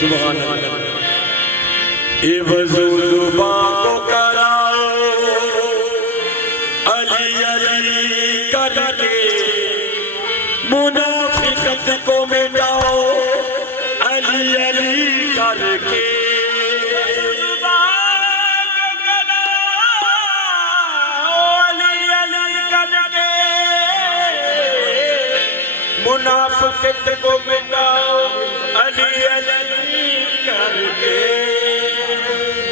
सुभान अल्लाह। ए वज़ू ज़ुबां को कराओ अली अली करके, मुनाफिकत को मिटाओ अली अली करके। मुनाफिकत को मिटाओ अली अली करके।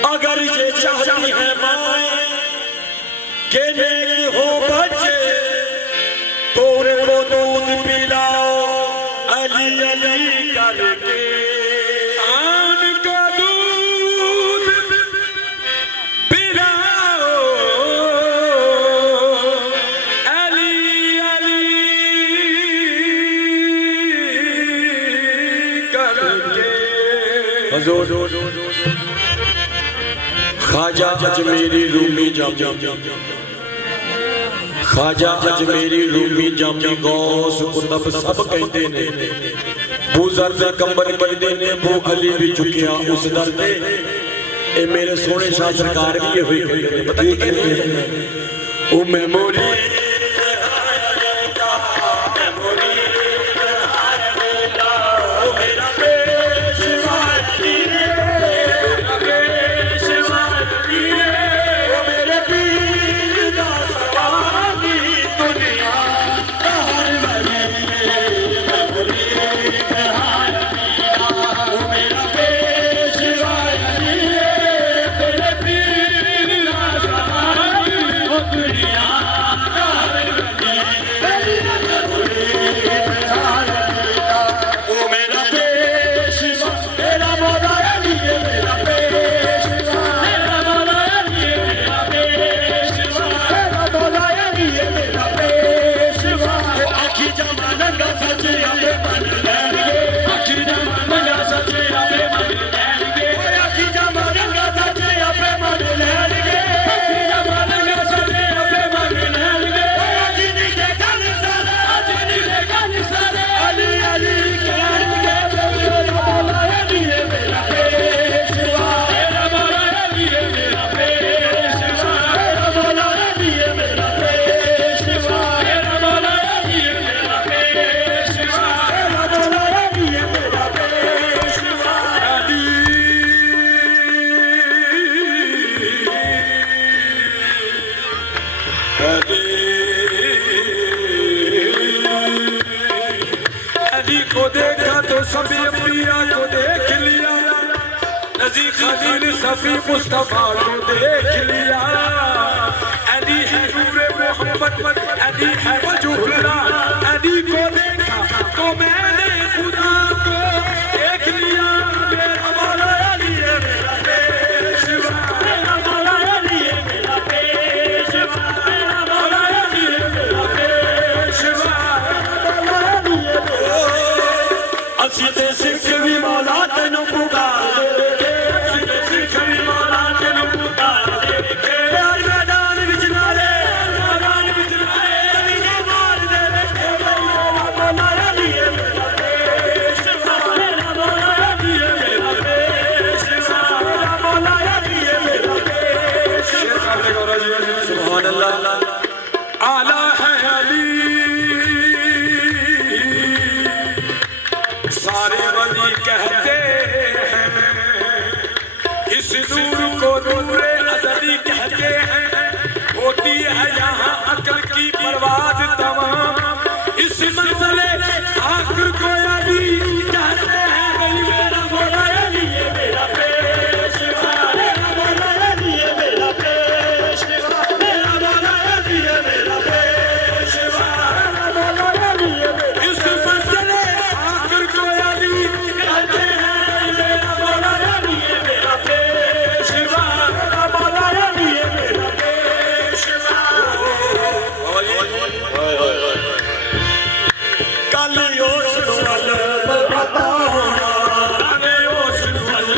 अगर ये चाहती है माए के नेक हो बच्चे, तो उनको दूध पिलाओ अली अली करके। आन का दूध पिलाओ अली अली करके। ख्वाजा अजमेरी रूमी जामी, ख्वाजा अजमेरी रूमी जामी गौस कुतुब सब कहते ने। बूज़र दे कंबल कहते ने, वो अली भी चुकिया उस दर ते। ए मेरे सोने शाह सरकार भी ये हुई कहते ने। पता क्या कहते हैं? ओ मेमोरी अली को देखा तो सभी अंबिया को देख लिया, नज़ी खलील सफी मुस्तफा को देख लिया। अली है नूरे मोहम्मद, अली है वजूहुल्लाह। अली को देखा तो मैंने खुदा को देख लिया। मेरा मौला अली है मेरा पेशवा, मेरा मौला अली है मेरा पेशवा, मेरा मौला अली है मेरा पेशवा। असी ते सिख भी मौला तेनू पुकारदे, असी ते सिख भी मौला तेनू पुकारदे। यार मैदान विच नारे, मैदान विच नारे अली मार दे। मेरा मौला अली है मेरा पेशवा, मेरा मौला अली है मेरा पेशवा, मेरा मौला अली है मेरा पेशवा। सुभान अल्लाह। आला है अली सारे वली कहते हैं, इस नूर को नूरे अज़ली कहते हैं। होती है यहाँ अक्ल की बर्बाद तमाम, इस मंज़िले आखिर को अली कहते हैं। मेरा मौला अली है मेरा पेशवा, मेरा मौला अली है मेरा पेशवा, मेरा मौला अली है मेरा पेशवा, मेरा मौला अली है मेरा। इस मंज़िले आखिर को अली कहते हैं। मेरा मौला अली है मेरा पेशवा, मेरा मौला अली है मेरा पेशवा। कल उस पल पता होना, हमें उस पल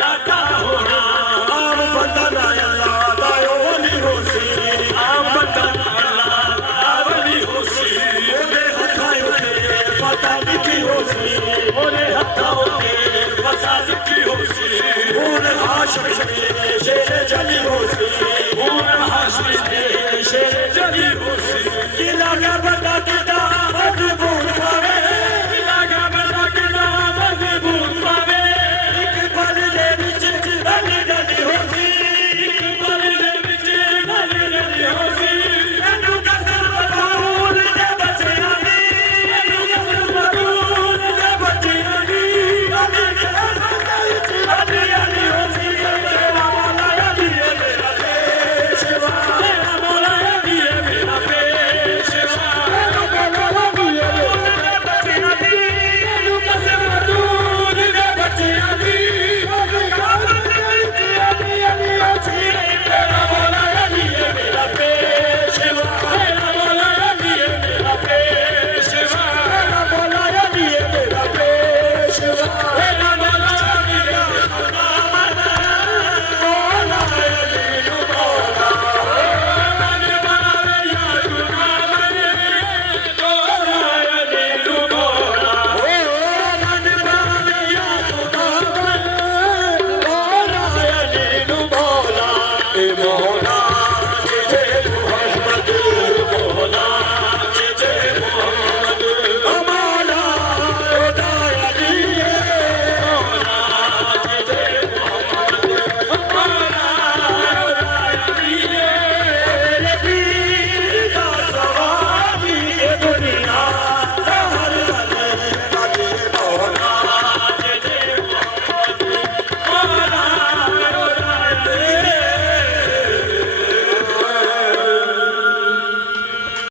पता होना। आम बंदा ना अल्लाह दा ओली होसी, आम बंदा ना अल्लाह दा ओली होसी। ओदे हथां उते पता लिखी होसी।